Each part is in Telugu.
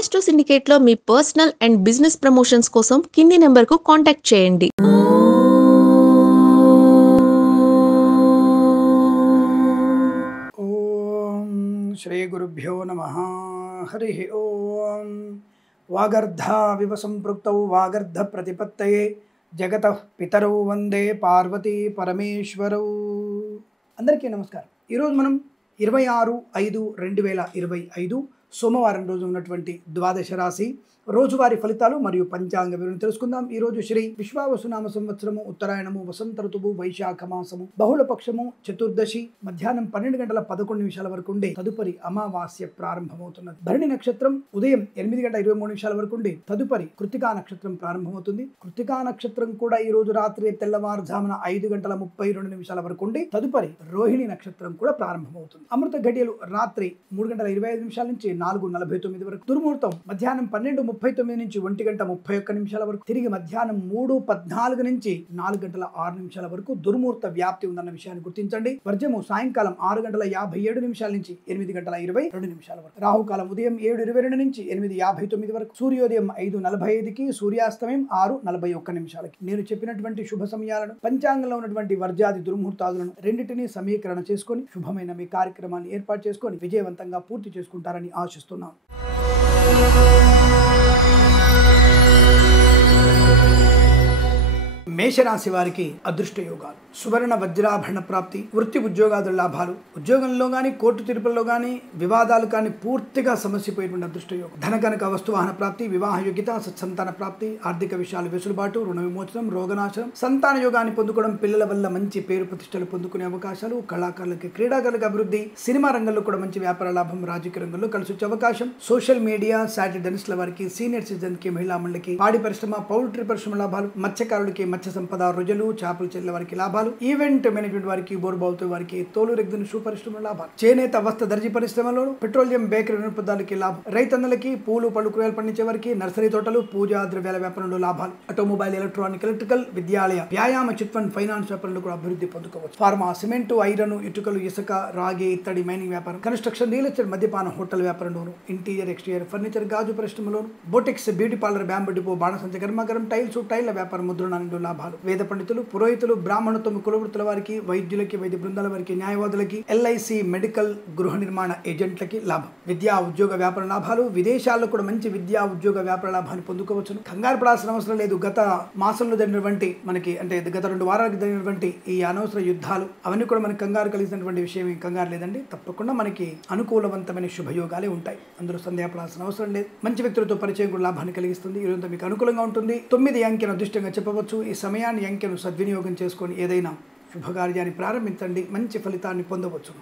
ఆస్ట్రో సిండికేట్లో మీ పర్సనల్ అండ్ బిజినెస్ ప్రమోషన్స్ కోసం కింది నెంబర్కు కాంటాక్ట్ చేయండి. ఓం శ్రీ గురుభ్యో నమః. హరి ఓం. వాగర్ధావివ సంపృక్తౌ వాగర్ధ ప్రతిపత్తయే జగతః పితరౌ వందే పార్వతీ పరమేశ్వరౌ. అందరికీ నమస్కారం. ఈరోజు మనం 26/5/2025 సోమవారం రోజు ఉన్నటువంటి ద్వాదశ రాశి రోజువారీ ఫలితాలు మరియు పంచాంగ వివరణ తెలుసుకుందాం. ఈ రోజు శ్రీ విశ్వావసునామ సంవత్సరము, ఉత్తరాయణము, వసంత ఋతువు, వైశాఖ మాసము, బహుళ పక్షము, చతుర్దశి మధ్యాహ్నం 12:11 వరకు ఉండి తదుపరి అమావాస్య ప్రారంభమవుతున్నది. భరణి నక్షత్రం ఉదయం 8:23 వరకు ఉండి తదుపరి కృత్తికా నక్షత్రం ప్రారంభమవుతుంది. కృత్తికా నక్షత్రం కూడా ఈ రోజు రాత్రి తెల్లవారుజామున 5:32 వరకు ఉండి తదుపరి రోహిణి నక్షత్రం కూడా ప్రారంభమవుతుంది. అమృత ఘడియలు రాత్రి 3:25 నుంచి 4:49 వరకు. దుర్ముహూర్తం మధ్యాహ్నం 12:39 నుంచి 1:31 వరకు. తిరిగి మధ్యాహ్నం 3:14 నుంచి 4:06 వరకు దుర్ముహూర్త వ్యాప్తి ఉందన్న విషయాన్ని గుర్తించండి. వర్జము సాయంకాలం 6:57 నుంచి 8:22 వరకు. రాహుకాలం ఉదయం 7:22 నుంచి 8:59 వరకు. సూర్యోదయం 5:45కి, సూర్యాస్తమయం 6:41. నేను చెప్పినటువంటి శుభ సమయాలను, పంచాంగంలో ఉన్నటువంటి వర్జాది దుర్ముహూర్తాదులను రెండింటినీ సమీకరణ చేసుకొని శుభమైన మీ కార్యక్రమాన్ని ఏర్పాటు చేసుకొని విజయవంతంగా పూర్తి చేసుకుంటారని ఆశిస్తున్నాం. మేషరాశి వారికి అదృష్ట యోగాలు, సువర్ణ వజ్రాభరణ ప్రాప్తి, వృత్తి ఉద్యోగాదుల లాభాలు, ఉద్యోగంలో కానీ కోర్టు తీర్పుల్లో కానీ వివాదాలు కానీ పూర్తిగా సమస్యపోయేటువంటి అదృష్ట యోగం. ధనకనక వస్తువాహన ప్రాప్తి, వివాహ యోగ్యత, సత్సంతాన ప్రాప్తి, ఆర్థిక విషయాలు వెసులుబాటు, రుణ విమోచనం, రోగనాశనం, సంతాన యోగాన్ని పొందుకోవడం, పిల్లల వల్ల మంచి పేరు ప్రతిష్టలు పొందుకునే అవకాశాలు, కళాకారులకి, క్రీడాకారులకు అభివృద్ధి, సినిమా రంగంలో కూడా మంచి వ్యాపార లాభం, రాజకీయ రంగంలో కలిసి వచ్చే అవకాశం, సోషల్ మీడియా, సాటిడెన్స్ల వారికి, సీనియర్ సిటిజన్ కి, మహిళా మండలికి, పాడి పరిశ్రమ, పౌల్ట్రీ పరిశ్రమ లాభాలు, మత్స్యకారులకి, మత్స్య సంపద, రొయ్యలు, చేపలు చెల్లెల వారికి లాభాలు, ఈవెంట్ మేనేజ్మెంట్ వారికి, బోర్బావుతో వారికి, తోలు రెగ్గిన షూ పరిశ్రమ లాభాలు, చేనేత వస్త్ర దర్జీ పరిశ్రమలో, పెట్రోలియం బేకరీ వినోదాలకి లాభం, రైతన్నలకి, పూలు పళ్ళు కూరగాయలు పండించే వారికి, నర్సరీ తోటలు, పూజా ద్రవ్యాల వ్యాపారంలో లాభాలు, ఆటోమొబైల్, ఎలక్ట్రానిక్, ఎలక్ట్రికల్, విద్యాలయ, వ్యాయామ, చిట్ ఫండ్, ఫైనాన్స్ వ్యాపారంలో కూడా అభివృద్ధి పొందుకోవచ్చు. ఫార్మా, సిమెంట్, ఐరన్, ఇటుకలు, ఇసుక, రాగి, ఇత్తడి, మైనింగ్ వ్యాపారం, కన్స్ట్రక్షన్, రియల్ ఎస్టేట్, మద్యపాన, హోటల్ వ్యాపారంలోను, ఇంటీరియర్ ఎక్స్టీరియర్ ఫర్నిచర్, గాజు పరిశ్రమలోను, boutiques, beauty parlour, bamboo depot, బాణసంచ కర్మాగారం, టైల్స్, టైళ్ల వ్యాపారం, ముద్రణాలలో లాభాలు, వేద పండితులు, పురోహితులు, బ్రాహ్మణత్వం, కులవృత్తుల వారికి, వైద్యులకి, వైద్య బృందాల వారికి, న్యాయవాదులకి, ఎల్ఐసి, మెడికల్, గృహ నిర్మాణ ఏజెంట్లకి లాభం. విద్యా ఉద్యోగ వ్యాపార లాభాలు, విదేశాల్లో కూడా మంచి విద్యా ఉద్యోగ వ్యాపార లాభాన్ని పొందుకోవచ్చును. కంగారు పడాల్సిన అవసరం లేదు. గత మాసంలో జరిగినటువంటి మనకి అంటే గత 2 వారాలకు జరిగినటువంటి ఈ అనవసర యుద్ధాలు అవన్నీ కూడా మనకి కంగారు కలిగినటువంటి విషయం కంగారు లేదండి. తప్పకుండా మనకి అనుకూలవంతమైన శుభయోగాలే ఉంటాయి. అందులో సందేహపడాల్సిన అవసరం లేదు. మంచి వ్యక్తులతో పరిచయం కూడా లాభాన్ని కలిగిస్తుంది. ఈ రోజు మీకు అనుకూలంగా ఉంటుంది. 9 అంకెను అదృష్టంగా చెప్పవచ్చు. ఈ సమయాన్ని అంకెను సద్వినియోగం చేసుకొని ఏదైనా శుభకార్యాన్ని ప్రారంభించండి. మంచి ఫలితాన్ని పొందవచ్చు.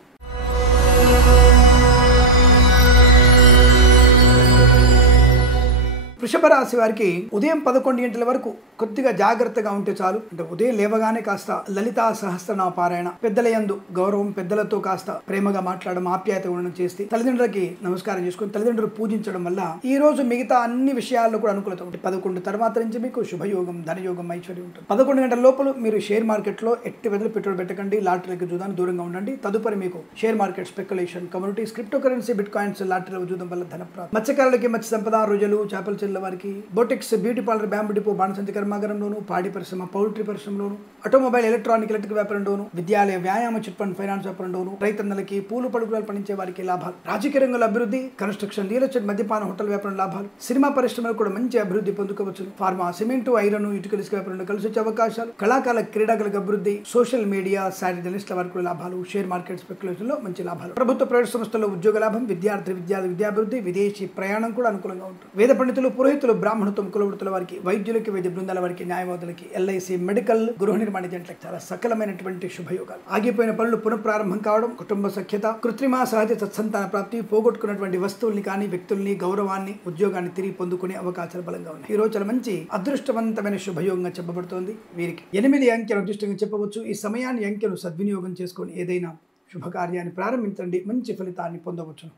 వృషభ రాశి వారికి ఉదయం 11 గంటల వరకు కొద్దిగా జాగ్రత్తగా ఉంటే చాలు. అంటే ఉదయం లేవగానే కాస్త లలితా సహస్రనామ పారాయణ, పెద్దల యందు గౌరవం, పెద్దలతో కాస్త ప్రేమగా మాట్లాడడం, ఆప్యాయత ఉండడం చేస్తే, తల్లిదండ్రులకి నమస్కారం చేసుకుని తల్లిదండ్రులు పూజించడం వల్ల ఈ రోజు మిగతా అన్ని విషయాల్లో కూడా అనుకూలత ఉంటుంది. 11 తర్వాత నుంచి మీకు శుభయోగం, ధనయోగం, ఐశ్వర్యం ఉంటుంది. 11 గంటల లోపల మీరు షేర్ మార్కెట్ లో ఎట్టి వెదలు పెట్టుబడి పెట్టకండి. లాటరీకి జూదాన్ని దూరంగా ఉండండి. తదుపరి మీకు share market, speculation, communities, crypto currency, bitcoins, లాటరీలో జూదం వల్ల ధన ప్రాప్తి. మత్స్యకారులకి మత్స్య సంపద, రొయ్యలు, చేపల వారికి, boutiques, beauty parlour, bamboo depot, బాణసంచ కర్మాగారంలోను, పాడి పరిశ్రమ, పౌల్ట్రీ పరిశ్రమలోను, ఆటోమొబైల్, ఎలక్ట్రానిక్, ఎలక్ట్రిక్ వ్యాపారంలోను, విద్యాలయ, వ్యాయామ, చిట్ ఫండ్, ఫైనాన్స్ వ్యాపారంలోను, రైతన్నలకి, పూలు పడుకులు పండించే వారికి లాభాలు, రాజకీయ రంగంలో అభివృద్ధి, కన్స్ట్రక్షన్, రియల్ ఎస్టేట్, మద్యపాన, హోటల్ వ్యాపారం లాభాలు, సినిమా పరిశ్రమలు కూడా మంచి అభివృద్ధి పొందుకోవచ్చు. ఫార్మా, సిమెంట్, ఐరన్, ఇటుకల వ్యాపారంలో కలిసి వచ్చే అవకాశాలు, కళాకారుల, క్రీడాకారులకు అభివృద్ధి, సోషల్ మీడియా, సాటిడెన్స్ల వారికి లాభాలు, షేర్ మార్కెట్, స్పెక్యులేషన్ లో మంచి లాభాలు, ప్రభుత్వ ప్రైవేట్ సంస్థల్లో ఉద్యోగ లాభం, విద్యాభివృద్ధి, విదేశీ ప్రయాణం కూడా అనుకూలంగా ఉంటుంది. వేద పండితులు, పురోహితులు, బ్రాహ్మణత్వం, కులవృత్తుల వారికి, వైద్యులకి, వైద్య బృందాల వారికి, న్యాయవాదులకి, ఎల్ఐసి, మెడికల్, గృహ నిర్మాణ ఏజెంట్లకు చాలా సకలమైనటువంటి శుభయోగాలు. ఆగిపోయిన పనులు పునఃప్రారంభం కావడం, కుటుంబ సఖ్యత, కృత్రిమ సహజ సత్సంతాన ప్రాప్తి, పోగొట్టుకున్నటువంటి వస్తువుల్ని కానీ, వ్యక్తుల్ని, గౌరవాన్ని, ఉద్యోగాన్ని తిరిగి పొందుకునే అవకాశాలు బలంగా ఉన్నాయి. ఈ రోజు చాలా మంచి అదృష్టవంతమైన శుభయోగంగా చెప్పబడుతోంది. వీరికి 8 అంకెను అదృష్టంగా చెప్పవచ్చు. ఈ సమయాన్ని అంకెను సద్వినియోగం చేసుకొని ఏదైనా శుభకార్యాన్ని ప్రారంభించండి. మంచి ఫలితాన్ని పొందవచ్చును.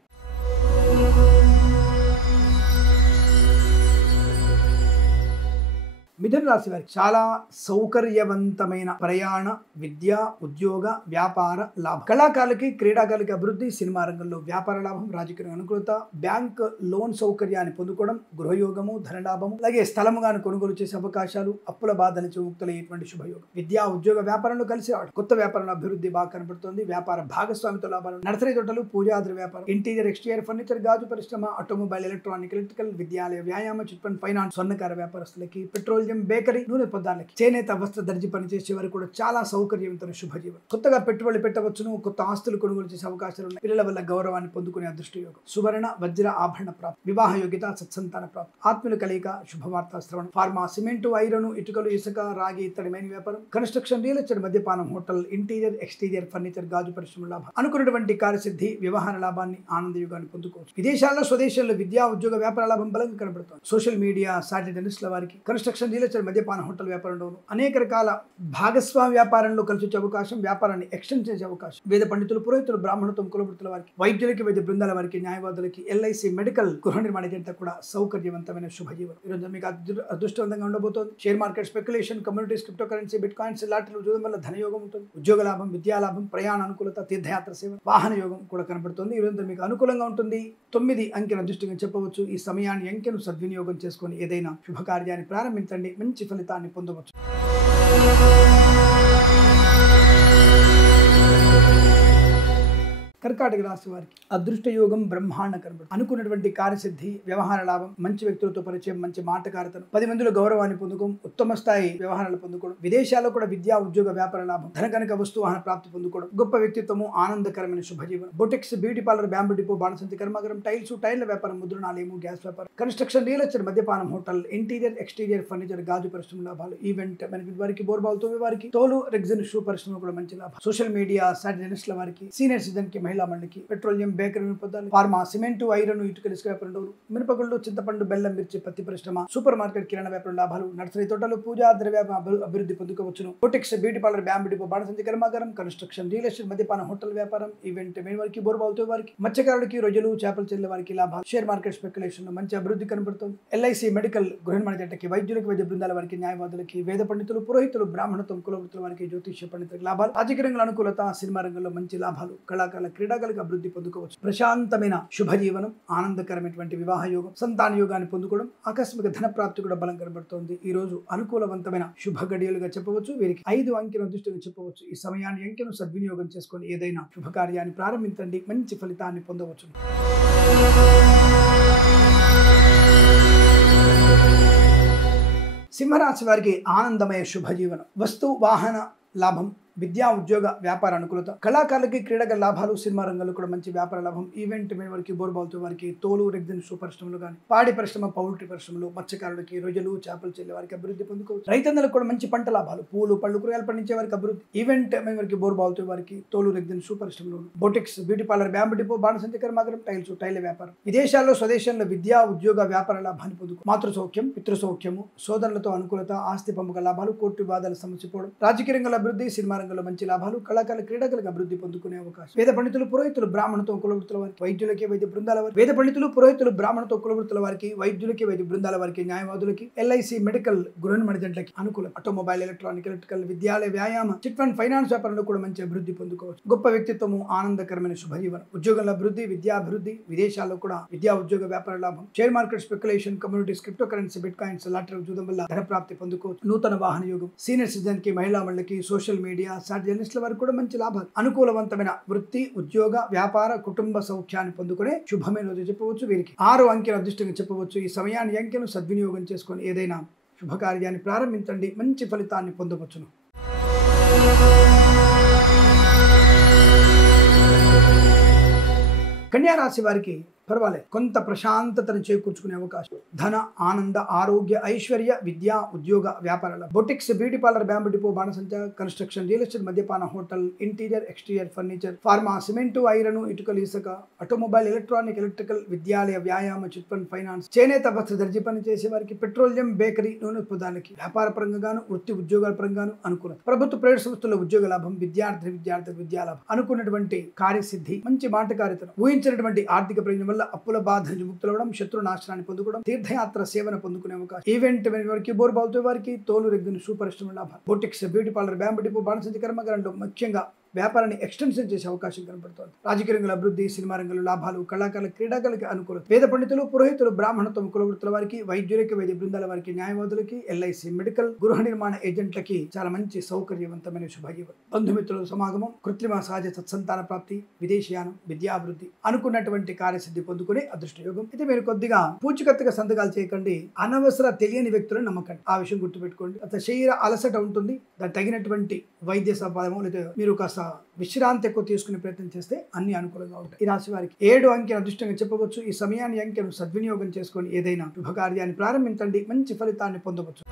మిథున రాశి వారికి చాలా సౌకర్యవంతమైన ప్రయాణ, విద్య, ఉద్యోగ, వ్యాపార లాభం. కళాకారులకి, క్రీడాకారులకి అభివృద్ధి, సినిమా రంగంలో వ్యాపార లాభం, రాజకీయ అనుకూలత, బ్యాంక్ లోన్ సౌకర్యాన్ని పొందుకోవడం, గృహయోగము, ధనలాభము, అలాగే స్థలముగాను కొనుగోలు చేసే అవకాశాలు, అప్పుల బాధ నుంచి ముక్తులయ్యేటువంటి శుభయోగం. విద్యా, ఉద్యోగ, వ్యాపారంలో కలిసి రావడం, కొత్త వ్యాపారంలో అభివృద్ధి బాగా కనబడుతుంది. వ్యాపార భాగస్వామితో లాభాలు, నర్సరీ తోటలు, పూజాద్ర వ్యాపారం, ఇంటీరియర్, ఎక్స్టీరియర్ ఫర్నిచర్, గాజు పరిశ్రమ, ఆటోమొబైల్, ఎలక్ట్రానిక్, ఎలక్ట్రికల్, విద్యాలయ, వ్యాయామ, చిట్ ఫండ్, ఫైనాన్స్, స్వర్ణకార వ్యాపారస్తులకి, పెట్రోలియం, బేకరీ, నూనె పదార్థాలకి, చేనేత, వస్త్ర, దర్జీ పనిచేసే వారు కూడా చాలా సౌకర్యవంతమైన శుభజీవనం. కొత్తగా పెట్టుబడులు పెట్టవచ్చును, కొత్త ఆస్తులు కొనుగోలు చేసే అవకాశాలు ఉన్నాయి. పిల్లల వల్ల గౌరవాన్ని పొందుకునే అదృష్ట యోగం. సువర్ణ, వజ్ర ఆభరణ ప్రాప్తి, వివాహ యోగ్యత, సత్సంతాన ప్రాప్తి, ఆత్మీయుల కలయిక, శుభవార్త శ్రవణం. ఫార్మా, సిమెంటు, ఐరన్, ఇటుకలు, ఇసుక, రాగి, ఇత్తడి మైన వ్యాపారం, కన్స్ట్రక్షన్, రియల్ ఎస్టేట్, మద్యపానం, హోటల్, ఇంటీరియర్, ఎక్స్టీరియర్ ఫర్నిచర్, గాజు పరిశ్రమ లాభం. అనుకున్నటువంటి కార్యసిద్ధి, వ్యవహార లాభాన్ని, ఆనంద యుగాన్ని పొందుకోవచ్చు. విదేశాల్లో, స్వదేశాల్లో విద్యా, ఉద్యోగ, వ్యాపార లాభం బలంగా కనబడుతుంది. సోషల్ మీడియా, సాటిలైట్ల వారికి, కన్స్ట్రక్షన్, రియల్ ఎస్టేట్, మద్యపాన, హోటల్ వ్యాపారంలోను అనేక రకాల భాగస్వామ్య వ్యాపారంలో కలిసి వచ్చే అవకాశం, వ్యాపారాన్ని ఎక్స్టెండ్ చేసే అవకాశం. వేద పండితులు, పురోహితులు, బ్రాహ్మణత్వం, కులవృత్తుల వారికి, వైద్యులకి, వైద్య బృందాల వారికి, న్యాయవాదులకి, ఎల్ఐసి, మెడికల్, గృహ నిర్మాణ జంట కూడా సౌకర్యవంతమైన శుభజీవనం. ఈరోజు మీకు అదృష్టవంతంగా ఉండబోతోంది. Share market, speculation, communities, crypto currency, bitcoins, లాటరీలు చూడడం వల్ల ధనయోగం ఉంటుంది. ఉద్యోగ లాభం, విద్యా లాభం, ప్రయాణ అనుకూలత, తీర్థయాత్ర సేవ, వాహన యోగం కూడా కనబడుతుంది. ఈరోజు మీకు అనుకూలంగా ఉంటుంది. 9 అంకెను అదృష్టంగా చెప్పవచ్చు. ఈ సమయాన్ని, అంకెను సద్వినియోగం చేసుకొని ఏదైనా శుభకార్యాన్ని ప్రారంభించండి, మంచి ఫలితాన్ని పొందవచ్చు. కర్కాటక రాశి వారికి అదృష్ట యోగం బ్రహ్మాండ కనబడుతుంది. అనుకున్నటువంటి కార్యసిద్ధి, వ్యవహార లాభం, మంచి వ్యక్తులతో పరిచయం, మంచి మాటకారితనం, 10 మందిలో గౌరవాన్ని పొందుకోవడం, ఉత్తమ స్థాయి వ్యవహారాలు పొందుకోవడం, విదేశాల్లో కూడా విద్యా, ఉద్యోగ, వ్యాపార లాభం, ధనకనక వస్తు వాహన ప్రాప్తి పొందుకోవడం, గొప్ప వ్యక్తిత్వము, ఆనందకరమైన శుభజీవనం. Boutiques, beauty parlour, bamboo depot, బాణసంచి కర్మాగారం, టైల్స్, టైర్ల వ్యాపారం, ముద్రణాలయము, గ్యాస్ వ్యాపారం, కన్స్ట్రక్షన్, రియల్ ఎస్టేట్, మద్యపానం, హోటల్, ఇంటీరియర్, ఎక్స్టీరియర్ ఫర్నిచర్, గాజు పరిశ్రమ లాభాలు, ఈవెంట్ మేనేజ్మెంట్ వారికి, బోర్బాల్ వారికి, తోలు, రెగ్జిన్, షూ పరిశ్రమ కూడా మంచి లాభం. సోషల్ మీడియా, సాటిలైట్ల వారికి, సీనియర్ సిటిజన్ కి, మహిళా మండలికి, పెట్రోలియం, బేకరీ పదార్థాలు, ఫార్మా, సిమెంటు, ఐరన్, ఇటుకలు, ఇసుక వ్యాపారం, మినపగుళ్ళు, చింతపండు, బెల్లం, మిర్చి, పత్తి పరిశ్రమ, సూపర్ మార్కెట్, కిరాణా వ్యాపారం లాభాలు, నర్సరీ తోటలు, పూజా ద్రవ్య అభివృద్ధి పొందుకోవచ్చును. Boutiques, beauty parlour, bamboo depot, బాణసంచి కర్మాగారం, కన్స్ట్రక్షన్, రియల్ ఎస్టేట్, మద్యపాన, హోటల్ వ్యాపారం, ఈవెంట్ మెయిన్ వారికి, బోర్బాల్తో వారికి, మత్స్యకారులకి, రొయ్యలు, చేపలు చెల్లె వారికి లాభాలు. షేర్ మార్కెట్, స్పెక్యులేషన్ మంచి అభివృద్ధి కనబడుతుంది. ఎల్ఐసి, మెడికల్, గృహ నిర్మాణ జంటకి, వైద్యులకి, వైద్య బృందాల వారికి, న్యాయవాదులకి, వేద పండితులు, పురోహితులు, బ్రాహ్మణత్వం, కులవృత్తుల వారికి, జ్యోతిష్య పండితులకు లాభాలు. రాజకీయ రంగంలో అనుకూలత, సినిమా రంగంలో మంచి లాభాలు, కళాకారుల, క్రీడాకారులకు అభివృద్ధి పొందుకోవచ్చు. ప్రశాంతమైన శుభజీవనం, ఆనందకరమైనటువంటి వివాహ యోగం, సంతాన యోగాన్ని పొందుకోవడం, ఆకస్మిక ధన ప్రాప్తి కూడా బలం కనబడుతోంది. ఈ రోజు అనుకూలవంతమైన శుభ గడియలుగా చెప్పవచ్చు. వీరికి 5 అంకెను అదృష్టంగా చెప్పవచ్చు. ఈ సమయాన్ని, అంకెను సద్వినియోగం చేసుకొని ఏదైనా శుభకార్యాన్ని ప్రారంభించండి, మంచి ఫలితాన్ని పొందవచ్చు. సింహరాశి వారికి ఆనందమయ శుభజీవనం, వస్తు వాహన లాభం, విద్యా, ఉద్యోగ, వ్యాపార అనుకూలత, కళాకారులకి, క్రీడల లాభాలు, సినిమా రంగంలో కూడా మంచి వ్యాపార లాభం, ఈవెంట్ మెయిన్ వారికి, బోర్బాల్తో వారికి, తోలు, రెగ్జిన్, షూ పరిశ్రమలు కానీ, పాడి పరిశ్రమ, పౌల్ట్రీ పరిశ్రమలు, మత్స్యకారులకి, రొయ్యలు, చేపలు చెల్లె వారికి అభివృద్ధి పొందుకోవచ్చు. రైతన్నలకు కూడా మంచి పంట లాభాలు, పూలు, పళ్ళు, కూరగాయలు పండించే వారికి అభివృద్ధి, ఈవెంట్ మెయిన్ వారికి, బోర్బాల్తో వారికి, తోలు, రెగ్జిన్, షూ పరిశ్రమలు, boutiques, beauty parlour, bamboo depot, బాణసంచి కర్మాగారం, టైల్స్, టైర్ల వ్యాపారం, విదేశాల్లో, స్వదేశంలో విద్యా, ఉద్యోగ, వ్యాపార లాభాన్ని పొందుకో, మాతృ సౌఖ్యం, పితృ సౌఖ్యము, సోదరులతో అనుకూలత, ఆస్తి పంపక లాభాలు, కోర్టు వివాదాలు సమస్యపోవడం, రాజకీయ రంగంలో అభివృద్ధి, సినిమా రంగంలో మంచి లాభాలు, కళాకారుల, క్రీడాకారులకు అభివృద్ధి పొందుకునే అవకాశం. వేద పండితులు, పురోహితులు, బ్రాహ్మణత్వం, కులవృత్తుల వారికి, వైద్యులకి, వైద్య బృందాల వారికి, వేద పండితులు, పురోహితులు, బ్రాహ్మణత్వం, కులవృత్తుల వారికి, వైద్యులకి, వైద్య బృందాల వారికి, న్యాయవాదులకి, ఎల్ఐసి, మెడికల్, గృహ నిర్మాణ జంటలకి అనుకూలం. ఆటోమొబైల్, ఎలక్ట్రానిక్, ఎలక్ట్రికల్, విద్యాలయ, వ్యాయామ, చిట్ ఫండ్, ఫైనాన్స్ వ్యాపారంలో కూడా మంచి అభివృద్ధి పొందుకోవచ్చు. గొప్ప వ్యక్తిత్వము, ఆనందకరమైన శుభజీవనం, ఉద్యోగంలో అభివృద్ధి, విద్యాభివృద్ధి, విదేశాల్లో కూడా విద్యా, ఉద్యోగ, వ్యాపార లాభం, share market, speculation, communities, crypto currency, bitcoins, lottery చూడడం వల్ల ధన ప్రాప్తి పొందుకోవచ్చు. నూతన వాహన యోగం, సీనియర్ సిటిజన్ కి, మహిళా మండలికి, సోషల్ మీడియా, సాటిలైట్ల వారికి కూడా మంచి లాభాలు. అనుకూలవంతమైన వృత్తి, ఉద్యోగ, వ్యాపార, కుటుంబ సౌఖ్యాన్ని పొందుకునే శుభమైన రోజు చెప్పవచ్చు. వీరికి 6 అంకెను అదృష్టంగా చెప్పవచ్చు. ఈ సమయాన్ని, అంకెను సద్వినియోగం చేసుకొని ఏదైనా శుభకార్యాన్ని ప్రారంభించండి, మంచి ఫలితాన్ని పొందవచ్చును. కన్యా రాశి వారికి పర్వాలేదు, కొంత ప్రశాంతతను చేకూర్చుకునే అవకాశం, ధన, ఆనంద, ఆరోగ్య, ఐశ్వర్య, విద్యా, ఉద్యోగ, వ్యాపారాల, boutiques, beauty parlour, bamboo depot, బాణసంచ, కన్స్ట్రక్షన్, రియల్ ఎస్టేట్, మద్యపాన, hotel, interior, exterior furniture, pharma, cement, iron, ఇటుకలు, ఇసుక, ఆటోమొబైల్, ఎలక్ట్రానిక్, ఎలక్ట్రికల్, విద్యాలయ, వ్యాయామ, చిట్ ఫండ్, ఫైనాన్స్, చేనేత, వస్త్ర, దర్జీ పని చేసే వారికి, పెట్రోలియం, బేకరీ, నూనె పదార్థాలకి, వ్యాపార పరంగాను, వృత్తి ఉద్యోగాల పరంగాను అనుకూలం. ప్రభుత్వ, ప్రైవేట్ సంస్థల్లో ఉద్యోగ లాభం, విద్యార్థులకు విద్యాలాభం, అనుకున్నటువంటి కార్యసిద్ధి, మంచి మాటకారితనం, ఊహించినటువంటి ఆర్థిక ప్రయోజనం వల్ల వల్ల అప్పుల బాధ నుంచి ముక్తులవడం, శత్రు నాశనాన్ని పొందుకోవడం, తీర్థయాత్ర సేవను పొందుకునే అవకాశం. ఈవెంట్ వారికి బోర్బావుతో వారికి తోలు రెగ్గిన సూపర్ ఇష్టం లాభాలు. Boutiques, beauty parlour, bamboo depot, బాణసంచి కర్మకారంలో ముఖ్యంగా వ్యాపారాన్ని ఎక్స్టెన్షన్ చేసే అవకాశం కనబడుతోంది. రాజకీయ రంగంలో అభివృద్ధి, సినిమా రంగంలో లాభాలు, కళాకారుల క్రీడాకారులకి అనుకూలత. వేద పండితులు, పురోహితులు, బ్రాహ్మణత్వం కులవృత్తుల వారికి, వైద్యులకి, వైద్య బృందాల వారికి, న్యాయవాదులకి, ఎల్ఐసి, మెడికల్, గృహ నిర్మాణ ఏజెంట్లకి చాలా మంచి సౌకర్యవంతమైన శుభజీవనం. బంధుమిత్రుల సమాగమం, కృత్రిమ సహజ సత్సంతాన ప్రాప్తి, విదేశీయానం, విద్యాభివృద్ధి, అనుకున్నటువంటి కార్యసిద్ధి పొందుకునే అదృష్ట యోగం. అయితే మీరు కొద్దిగా పూచికత్తుగా సంతకాలు చేయకండి, అనవసర తెలియని వ్యక్తులను నమ్మకండి. ఆ విషయం గుర్తుపెట్టుకోండి. అతని శరీర అలసట ఉంటుంది, దానికి తగినటువంటి వైద్య సంపాదము లేదా మీరు కాస్త విశ్రాంతి ఎక్కువ తీసుకునే ప్రయత్నం చేస్తే అన్ని అనుకూలంగా ఉంటాయి. ఈ రాశి వారికి 7 అంకెను అదృష్టంగా చెప్పవచ్చు. ఈ సమయాన్ని అంకెను సద్వినియోగం చేసుకొని ఏదైనా శుభకార్యాన్ని ప్రారంభించండి, మంచి ఫలితాన్ని పొందవచ్చు.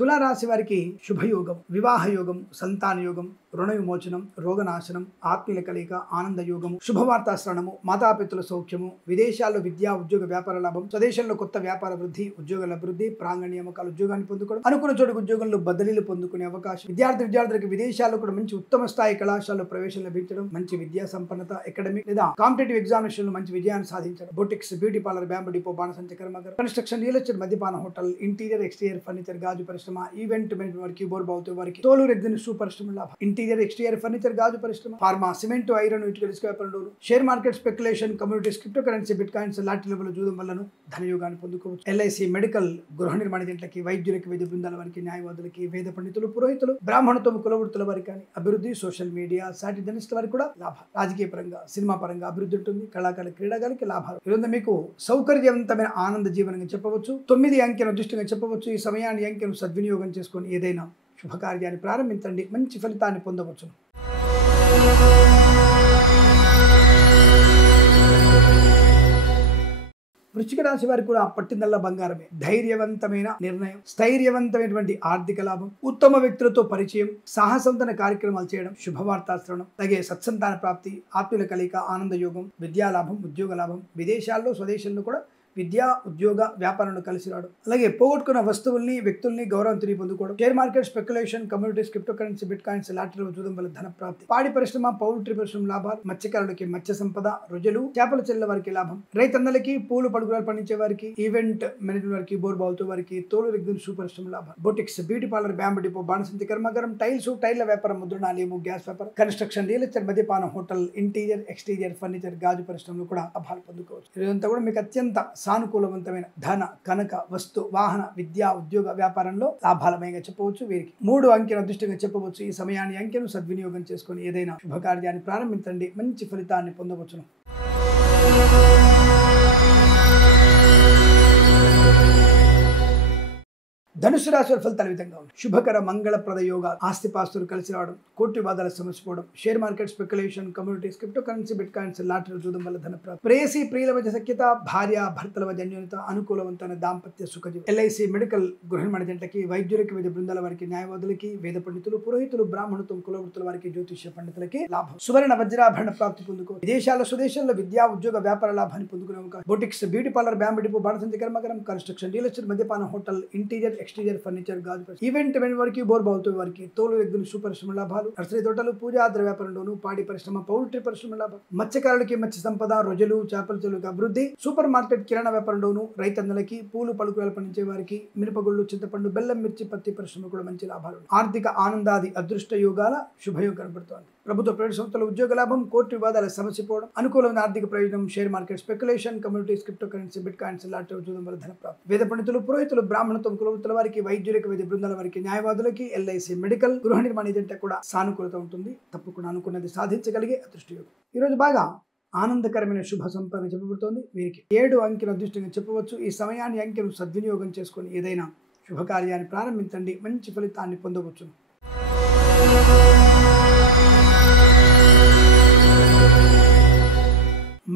తులారాశి వారికి శుభయోగం, వివాహ యోగం, సంతాన యోగం, రుణ విమోచనం, రోగనాశనం, ఆత్మీయుల కలయిక, ఆనంద యోగము, శుభవార్తా శ్రవణము, మాతాపితృల సౌఖ్యము, విదేశాల్లో విద్యా ఉద్యోగ వ్యాపార లాభం, స్వదేశంలో కొత్త వ్యాపార వృద్ధి, ఉద్యోగాల అభివృద్ధి, ప్రాంగణ నియామకాల ఉద్యోగాన్ని పొందుకోవడం, అనుకున్న చోటు ఉద్యోగంలో బదిలీలు పొందుకునే అవకాశం, విద్యార్థులకు విదేశాల్లో కూడా మంచి ఉత్తమ స్థాయి కళాశాలలో ప్రవేశం లభించడం, మంచి విద్యా సంపన్నత, అకాడమిక్ లేదా కాంపిటేటివ్ ఎగ్జామినేషన్ లో మంచి విజయాన్ని సాధించడం, boutiques, beauty parlour, bamboo depot, బాణసంచ కర్మాగారం, కన్స్ట్రక్షన్, రియల్ ఎస్టేట్, మద్యపాన హోటల్, ఇంటీరియర్ ఎక్స్టీరియర్ ఫర్నిచర్, గాజు పరిశ్రమ, ఈవెంట్ మేనేజ్మెంట్ వారికి, బోర్బావుతో వారికి తోలు రెగ్గిన సూపర్ ఇష్టం లాభం. ఇంటీరియర్ ఎక్స్టీరియర్ ఫర్నిచర్, గాజు పరిశ్రమ, ఫార్మా, సిమెంట్, ఐరన్, ఇటుక, ఇసుక వ్యాపారంలో, share market, speculation, communities, crypto currency, bitcoins, lottery level జూదం వల్లను ధనయోగాన్ని పొందుకోవచ్చు. ఎల్ఐసి, మెడికల్, గృహ నిర్మాణ ఏజెంట్లకి, వైద్యులకి, వైద్య బృందాల వారికి, న్యాయవాదులకి, వేద పండితులు, పురోహితులు, బ్రాహ్మణత్వం కులవృత్తుల వారికి కానీ అభివృద్ధి, సోషల్ మీడియా, సాటి జర్నలిస్టుల వారికి కూడా లాభాలు. రాజకీయ పరంగా, సినిమా పరంగా అభివృద్ధి ఉంటుంది. కళాకారుల క్రీడాకారులకి లాభాలు. ఈరోజు మీకు సౌకర్యవంతమైన ఆనంద జీవనంగా చెప్పవచ్చు. 9 అంకెను అదృష్టంగా చెప్పవచ్చు. ఈ సమయాన్ని అంకెను సద్వినియోగం చేసుకొని ఏదైనా శుభకార్యాన్ని ప్రారంభించండి, మంచి ఫలితాన్ని పొందవచ్చు. వృశ్చిక రాశి వారికి కూడా పట్టిందల్లా బంగారమే. ధైర్యవంతమైన నిర్ణయం, స్థైర్యవంతమైనటువంటి ఆర్థిక లాభం, ఉత్తమ వ్యక్తులతో పరిచయం, సాహసవంతమైన కార్యక్రమాలు చేయడం, శుభవార్తా శ్రవణం, అలాగే సత్సంతాన ప్రాప్తి, ఆత్మీయుల కలయిక, ఆనంద యోగం, విద్యా లాభం, ఉద్యోగ లాభం, విదేశాల్లో స్వదేశంలో కూడా విద్యా ఉద్యోగ వ్యాపారంలో కలిసి రావడం, అలాగే పోగొట్టుకున్న వస్తువుల్ని, వ్యక్తుల్ని గౌరవం తిరిగి పొందుకోవడం, share market, speculation, communities, crypto currency, bitcoins, lottery జూదం వల్ల ధన ప్రాప్తి, పాడి పరిశ్రమ, పౌల్ట్రీ పరిశ్రమ లాభాలు, మత్స్యకారులకి మత్స్య సంపద, రుజులు, చేపల చెల్లెల వారికి లాభం, రైతన్నలకి, పూలు పడుగురాలు పండించే వారికి, ఈవెంట్ మేనేజ్మెంట్ వారికి, బోర్బావుతో వారికి తోలు రెగ్గిన సూపర్ ఇష్టం లాభం, boutiques, beauty parlour, bamboo depot, బాణసంచి కర్మాగారం, టైల్స్, టైర్ల వ్యాపారం, ముద్రణాలయము, గ్యాస్ వ్యాపారం, కన్స్ట్రక్షన్, రియల్ ఎస్టేట్, మద్యపాన హోటల్, ఇంటీరియర్ ఎక్స్టీరియర్ ఫర్నిచర్, గాజు పరిశ్రమలో కూడా లాభాలు పొందుకోవచ్చు. ఇదంతా కూడా మీకు అత్యంత సానుకూలవంతమైన ధన, కనక, వస్తు, వాహన, విద్యా, ఉద్యోగ వ్యాపారంలో లాభాలమయంగా చెప్పవచ్చు. వీరికి 3 అంకెను అదృష్టంగా చెప్పవచ్చు. ఈ సమయాన్ని అంకెను సద్వినియోగం చేసుకుని ఏదైనా శుభకార్యాన్ని ప్రారంభించండి, మంచి ఫలితాన్ని పొందవచ్చును. ధనుసు రాశి వారి ఫలితాలు విధంగా ఉంది. శుభకర, మంగళప్రద యోగాలు, ఆస్తిపాస్తులు కలిసి రావడం, కోటి వాదాల సమస్యపోవడం, share market, speculation, communities, crypto currency, bitcoins, lottery జూదం వల్ల ధన ప్రాప్తి, ప్రేయసి ప్రియుల మధ్య సఖ్యత, భార్య భర్తల మధ్య అన్యోన్యత, అనుకూలవంతమైన దాంపత్య సుఖజీవి, ఎల్ఐసి, మెడికల్, గృహ నిర్మాణ ఏజెంట్లకి, వైద్యులకి, వైద్య బృందాల వారికి, న్యాయవాదులకి, వేద పండితులు, పురోహితులు, బ్రాహ్మణత్వం కులవృత్తుల వారికి, జ్యోతిష్య పండితులకి లాభం. సువర్ణ వజ్రాభరణ ప్రాప్తి పొందుకో. విదేశాల్లో స్వదేశంలో విద్యా ఉద్యోగ వ్యాపార లాభాన్ని పొందుకునే అవకాశం. Boutiques, beauty parlour, bamboo depot, బాణసంచి కర్మాగారం, కన్స్ట్రక్షన్, రియల్ ఎస్టేట్, మద్యపాన హోటల్, ఇంటీరియర్ ఎక్స్టీరియర్ ఫర్నిచర్, గాజు పరిశ్రమ, ఈవెంట్ మేనేజ్మెంట్ వారికి, బోర్బావుతో వారికి తోలు రెగ్గులు సూపర్ ఇష్టం లాభాలు, నర్సరీ తోటలు, పూజా ద్రవ్య వ్యాపారంలోను, పాడి పరిశ్రమ, పౌల్ట్రీ పరిశ్రమ లాభం, మత్స్యకారులకి మత్స్య సంపద, రుజులు, చేపల చెరువులకు అభివృద్ధి, సూపర్ మార్కెట్, కిరాణా వ్యాపారంలోను, రైతన్నలకి, పూలు పలుకురాలు పండించే వారికి, మిరపగుళ్ళు, చింతపండు, బెల్లం, మిర్చి, పత్తి పరిశ్రమ కూడా మంచి లాభాలు. ఆర్థిక ఆనందాది అదృష్ట యోగాల శుభయోగం కనబడుతోంది. ప్రభుత్వ ప్రైవేట్ సంస్థల ఉద్యోగ లాభం, కోర్టు వివాదాల సమస్యపోవడం, అనుకూలమైన ఆర్థిక ప్రయోజనం, share market, speculation, communities, crypto currency, bitcoins, lottery జూదం వల్ల ధన ప్రాప్తి, వేద పండితులు, పురోహితులు, బ్రాహ్మణత్వం కులవృత్తుల వారికి, వైద్యులకి, వైద్య బృందాల వారికి, న్యాయవాదులకి, ఎల్ఐసి, మెడికల్, గృహ నిర్మాణ ఏజెంట్ కూడా సానుకూలత ఉంటుంది. తప్పకుండా అనుకున్నది సాధించగలిగే అదృష్ట యోగం. ఈరోజు బాగా ఆనందకరమైన శుభ సంపద చెప్పబడుతోంది. వీరికి 7 అంకెను అదృష్టంగా చెప్పవచ్చు. ఈ సమయాన్ని అంకెను సద్వినియోగం చేసుకొని ఏదైనా శుభకార్యాన్ని ప్రారంభించండి, మంచి ఫలితాన్ని పొందవచ్చు.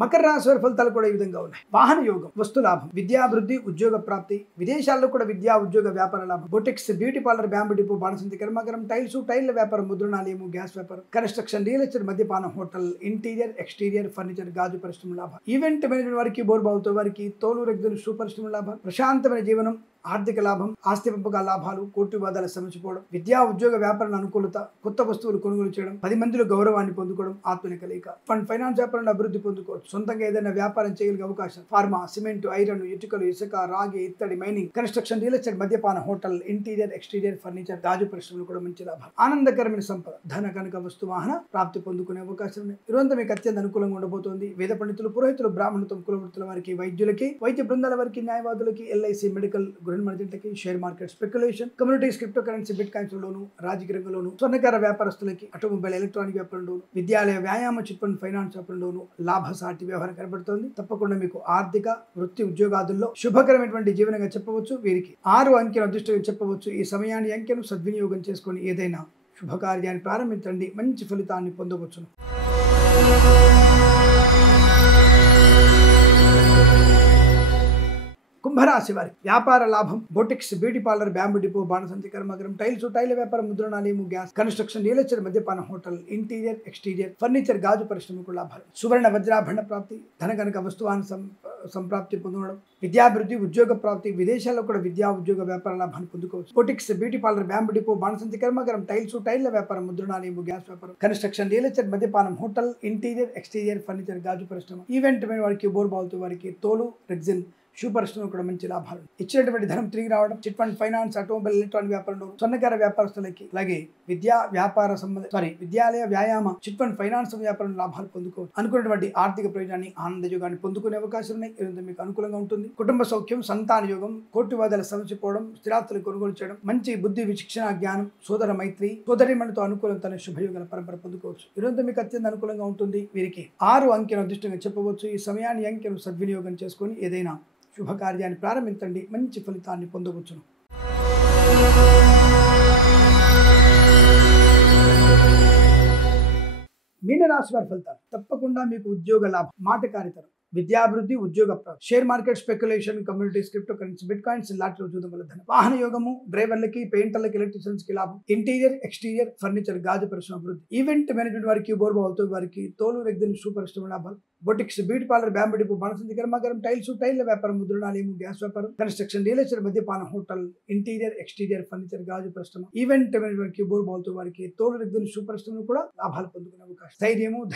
మకర రాశి వారి ఫలితాలు కూడా ఈ విధంగా ఉన్నాయి. వాహన యోగం, వస్తు లాభం, విద్యాభివృద్ధి, ఉద్యోగ ప్రాప్తి, విదేశాల్లో కూడా విద్యా ఉద్యోగ వ్యాపార లాభం, boutiques, beauty parlour, bamboo depot, బాణసంచి కర్మాగారం, టైల్స్, టైర్ల వ్యాపారం, ముద్రణాలయము, గ్యాస్ వ్యాపారం, కన్స్ట్రక్షన్, రియల్ ఎస్టేట్, మద్యపాన హోటల్, ఇంటీరియర్ ఎక్స్టీరియర్ ఫర్నిచర్, గాజు పరిశ్రమ లాభం, ఈవెంట్ మేనేజ్మెంట్ వారికి, బోర్బావుతో వారికి తోలు రెగ్గులు సూపర్ ఇష్టం లాభం, ప్రశాంతమైన జీవనం, ఆర్థిక లాభం, ఆస్తి పంపక లాభాలు, కోర్టు వివాదాలు సమసిపోవడం, విద్యా ఉద్యోగ వ్యాపారాల అనుకూలత, కొత్త వస్తువులు కొనుగోలు చేయడం, 10 మందిలో గౌరవాన్ని పొందుకోవడం, ఆత్మీయ కలయిక. ఫండ్ ఫైనాన్స్ వ్యాపారంలో అభివృద్ధి పొందుకోవచ్చు. సొంతంగా ఏదైనా వ్యాపారం చేయగలిగే అవకాశం. ఫార్మా, సిమెంట్, ఐరన్, ఇటుకలు, ఇసుక, రాగి, ఇత్తడి, మైనింగ్, కన్స్ట్రక్షన్, రియల్ ఎస్టేట్, మద్యపాన, హోటల్, ఇంటీరియర్, ఎక్స్టీరియర్, ఫర్నిచర్, గాజు పరిశ్రమలు కూడా మంచి లాభాలు. ఆనందకరమైన సంపద, ధన కనుక వస్తు వాహన ప్రాప్తి పొందుకునే అవకాశం ఉంది. ఇరువంతా మీకు అత్యంత అనుకూలంగా ఉండబోతోంది. వేద పండితులు, పురోహితులు, బ్రాహ్మణులతో కులవృత్తుల వారికి, వైద్యులకి, వైద్య బృందాల వారికి, న్యాయవాదులకి, ఎల్ఐసి, మెడికల్, గృహ మార్కెట్లకి, share market, speculation, communities, crypto currency, bitcoins లోను, రాజకీయ రంగంలోను, స్వర్ణకార వ్యాపారస్తులకి, ఆటోమొబైల్, ఎలక్ట్రానిక్ వ్యాపారంలోను, విద్యాలయ, వ్యాయామ, చిట్ ఫండ్ ఫైనాన్స్ వ్యాపారంలోను లాభసాటి వ్యవహారం కనబడుతోంది. తప్పకుండా మీకు ఆర్థిక, వృత్తి, ఉద్యోగాదుల్లో శుభకరమైనటువంటి జీవనంగా చెప్పవచ్చు. వీరికి 6 అంకెను అదృష్టంగా చెప్పవచ్చు. ఈ సమయాన్ని అంకెను సద్వినియోగం చేసుకొని ఏదైనా శుభకార్యాన్ని ప్రారంభించండి, మంచి ఫలితాన్ని పొందవచ్చును. కుంభరాశి వారి వ్యాపార లాభం, boutiques, beauty parlour, bamboo depot, బాణసంచి కర్మాగారం, టైల వ్యాపారం, ముద్రణాలయము, గ్యాస్, కన్స్ట్రక్షన్, రియల్ ఎస్టేట్, మద్యపాన, హోటల్, ఇంటీరియర్, ఎక్స్టీరియర్, ఫర్నిచర్, గాజు పరిశ్రమకు లాభాలు. సువర్ణ వజ్రాభరణ ప్రాప్తి, ధన కనుక వస్తువాహన సంప్రాప్తి పొందడం, విద్యాభివృద్ధి, ఉద్యోగ ప్రాప్తి, విదేశాల్లో కూడా విద్యా ఉద్యోగ వ్యాపార లాభాన్ని పొందుకోవచ్చు. Boutiques, beauty parlour, bamboo depot, బాణసంచి కర్మాగారం, టైల వ్యాపారం, ముద్రణాలయము, గ్యాస్ వ్యాపారం, కన్స్ట్రక్షన్, రియల్ ఎస్టేట్, మద్యపానం, హోటల్, ఇంటీరియర్, ఎక్స్టీరియర్, ఫర్నిచర్, గాజు పరిశ్రమ, ఈవెంట్ వారికి, బోర్ బాల్తో వారికి, తోలు, రెగ్జిన్, షూ పరిశ్రమలో కూడా మంచి లాభాలు. ఇచ్చినటువంటి ధనం తిరిగి రావడం, chit fund finance, automobile, electronic వ్యాపారంలో, స్వర్ణకార వ్యాపారస్తులకి, అలాగే విద్యాలయ, వ్యాయామ, చిట్ ఫండ్ ఫైనాన్స్ వ్యాపారం లాభాలు పొందుకోవచ్చు. అనుకున్నటువంటి ఆర్థిక ప్రయోజనాన్ని, ఆనంద యోగాన్ని పొందుకునే అవకాశం ఉన్నాయి. మీకు అనుకూలంగా ఉంటుంది. కుటుంబ సౌఖ్యం, సంతాన యోగం, కోర్టు వివాదాలు సమసిపోవడం, స్థిరాస్తులు కొనుగోలు చేయడం, మంచి బుద్ధి, విచక్షణ, జ్ఞానం, సోదర మైత్రి, సోదరిమణితో అనుకూలతనే శుభయోగాల పరంపర పొందుకోవచ్చు. ఈరోజు మీకు అత్యంత అనుకూలంగా ఉంటుంది. వీరికి 6 అంకెను అదృష్టంగా చెప్పవచ్చు. ఈ సమయాన్ని అంకెను సద్వినియోగం చేసుకొని ఏదైనా శుభకార్యాన్ని ప్రారంభించండి, మంచి ఫలితాన్ని పొందవచ్చును. మీనరాశి వారి ఫలితాలు. తప్పకుండా మీకు ఉద్యోగ లాభం, మాటకారితనం, విద్యాభివృద్ధి, ఉద్యోగ ప్రాప్తి, share market, speculation, communities, crypto currency, bitcoins, లాటరీలో చూడడం వల్ల ధనం, వాహన యోగము, డ్రైవర్లకి, పెయింటర్లకి, ఎలక్ట్రీషియన్స్ కి లాభం, ఇంటీరియర్, ఎక్స్టీరియర్, ఫర్నిచర్, గాజు పరిశ్రమ అభివృద్ధి, ఈవెంట్ మేనేజ్మెంట్ వారికి, బోర్బాల్తో వారికి, తోలు, రెగ్జిన్, షూ పరిశ్రమ లాభాలు, boutiques, beauty parlour, bamboo depot, బాణసంచి కర్మాగారం, టైల వ్యాపారం, ముద్రణాలయము, గ్యాస్ వ్యాపారం, కన్స్ట్రక్షన్, రియల్ ఎస్టేట్, మద్యపాన, హోటల్, ఇంటీరియర్, ఎక్స్టీరియర్, ఫర్నిచర్, గాజు పరిశ్రమ, ఈవెంట్ మేనేజ్మెంట్ వారికి, బోర్బాల్తో వారికి, తోలు, రెగ్జిన్, షూ పరిశ్రమలు కూడా లాభాలు పొందుకునే అవకాశం.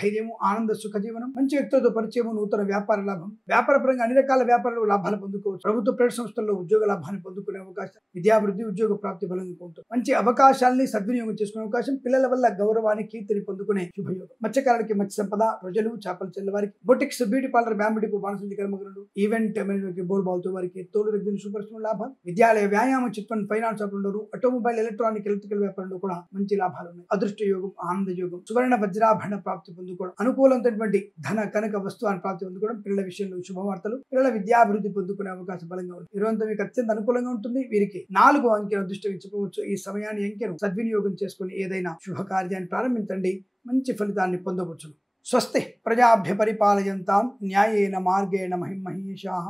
ధైర్యము, ఆనంద సుఖ జీవనం, మంచి వ్యక్తులతో పరిచయము, నూతన వ్యాపార లాభం, వ్యాపార పరంగా అన్ని రకాల వ్యాపారాలు లాభాలు పొందుకోవచ్చు. ప్రభుత్వ ప్రైవేట్ సంస్థల్లో ఉద్యోగ లాభాన్ని పొందుకునే అవకాశం, విద్యాభివృద్ధి, ఉద్యోగ ప్రాప్తి బలంగా ఉంటుంది. మంచి అవకాశాలని సద్వినియోగం చేసుకునే అవకాశం, పిల్లల వల్ల గౌరవాన్ని, కీర్తిని పొందుకునే శుభయోగం. మత్స్యకారులకి మత్స్య సంపద, ప్రజలు, చేపలు చెల్ల వారికి, boutiques, beauty parlour, bamboo depot, బాణసంచి కర్మాగారాలు, ఈవెంట్ మేనేజ్మెంట్, బోర్ బాల్తో వారికి, తోలు, రెగ్జిన్, షూ పరిశ్రమ లాభాలు, విద్యాలయ, వ్యాయామ, చిట్ ఫండ్ ఫైనాన్స్ వ్యాపారంలో, ఆటోమొబైల్, ఎలక్ట్రికల్ వ్యాపారంలో కూడా మంచి లాభాలు ఉన్నాయి. అదృష్ట యోగం, ఆనంద యోగం, సువర్ణ వజ్రాభరణ ప్రాప్తి పొందుకోవడం, అనుకూలమైనటువంటి ధన కనక వస్తువాన్ని ప్రాప్తి పొందుకోవడం, పిల్లల విషయంలో శుభవార్తలు, పిల్లల విద్యాభివృద్ధి పొందుకునే అవకాశం బలంగా ఉంది. ఈరోజు మీకు అత్యంత అనుకూలంగా ఉంటుంది. వీరికి 4 అంకెను అదృష్టంగా చెప్పవచ్చు. ఈ సమయాన్ని అంకెను సద్వినియోగం చేసుకుని ఏదైనా శుభకార్యాన్ని ప్రారంభించండి, మంచి ఫలితాన్ని పొందవచ్చును. స్వస్తి ప్రజాభ్య పరిపాలయంతాం న్యాయేన మార్గేణ మహిమహీషాః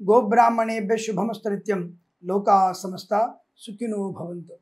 గోబ్రాహ్మణేభ్యః శుభమస్తు నిత్యం. లోకా సమస్తా సుఖినో భవంతు.